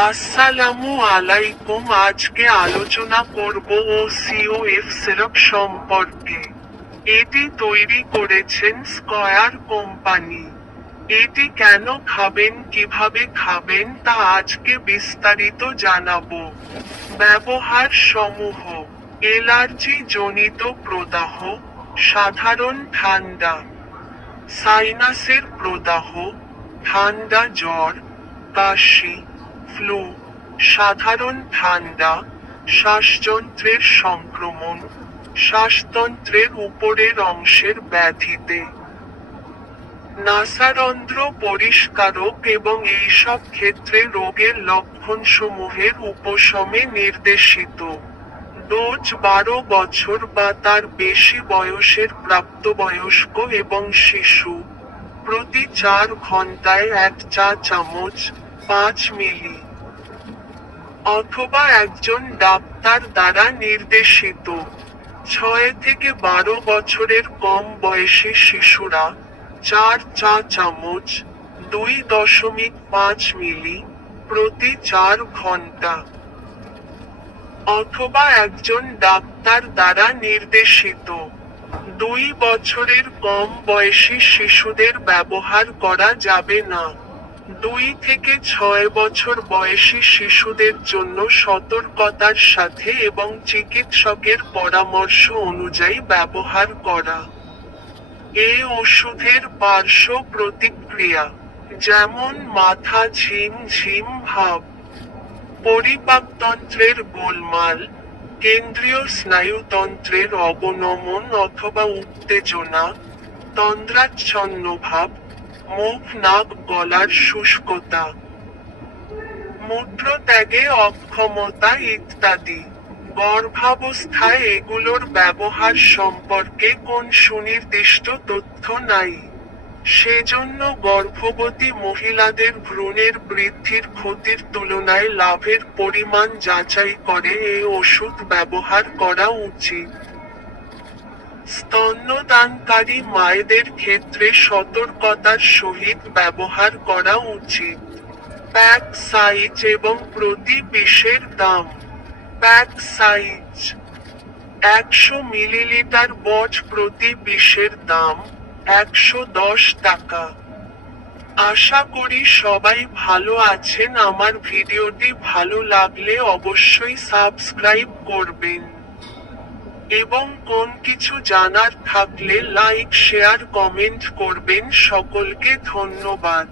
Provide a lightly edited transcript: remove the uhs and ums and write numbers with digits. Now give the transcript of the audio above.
আসসালামু আলাইকুম। আজকে আলোচনা করব ওসিওএফ সিরাপ সম্পর্কে। এটি তৈরি করেছেন স্কয়ার কোম্পানি। এটি কেন খাবেন, কিভাবে খাবেন তা আজকে বিস্তারিত জানাবো। ব্যবহার সমূহ: অ্যালার্জি জনিত প্রদাহ, সাধারণ ঠান্ডা, সাইনাসের প্রদাহ, ঠান্ডা জ্বর, কাশি, ফ্লু, সাধারণ ঠান্ডা, শ্বাসযন্ত্রের সংক্রমণ, শ্বাসতন্ত্রের উপরের অংশের ব্যাধিতে, নাসারন্ধ্র পরিষ্কারক এবং এইসব ক্ষেত্রে রোগের লক্ষণসমূহের উপশমে নির্দেশিত। ডোজ 12 বছর বা তার বেশি বয়সের প্রাপ্তবয়স্ক এবং শিশু। প্রতি 4 ঘন্টায় 1 চা চামচ, 5 মিলি, অথবা একজন ডাক্তার দ্বারা নির্দেশিত। 6 থেকে 12 বছরের কম বয়সী শিশুরা 4 চা চামচ, 2.5 মিলি, প্রতি 4 ঘন্টা, অথবা একজন ডাক্তার দ্বারা নির্দেশিত। 2 বছরের কম বয়সী শিশুদের ব্যবহার করা যাবে না। 2 থেকে 6 বছর বয়সী শিশুদের জন্য সতর্কতার সাথে এবং চিকিৎসকের পরামর্শ অনুযায়ী ব্যবহার করা। এই ওষুধের পার্শ্ব প্রতিক্রিয়া, যেমন মাথা ঝিমঝিম ভাব, পরিপাকতন্ত্রের গোলমাল, কেন্দ্রীয় স্নায়ুতন্ত্রের অবনমন অথবা উত্তেজনা, তন্দ্রাচ্ছন্ন ভাব, মুখ নাক গলার শুষ্কতা, মূত্রত্যাগে অক্ষমতা ইত্যাদি। গর্ভাবস্থায় এগুলোর ব্যবহার সম্পর্কে কোন সুনির্দিষ্ট তথ্য নাই। সেজন্য গর্ভবতী মহিলাদের ভ্রূণের বৃদ্ধির ক্ষতির তুলনায় লাভের পরিমাণ যাচাই করে এই ওষুধ ব্যবহার করা উচিত। স্তন্যদানকারী মায়েদের ক্ষেত্রে সতর্কতার সহিত ব্যবহার করা উচিত। প্যাক সাইজ এবং প্রতি বিষের দাম: প্যাক সাইজ 100 মিলিলিটার বজ, প্রতি বিষের দাম 110 টাকা। আশা করি সবাই ভালো আছেন। আমার ভিডিওটি ভালো লাগলে অবশ্যই সাবস্ক্রাইব করবেন এবং কোন কিছু জানার থাকলে লাইক, শেয়ার, কমেন্ট করবেন। সকলকে ধন্যবাদ।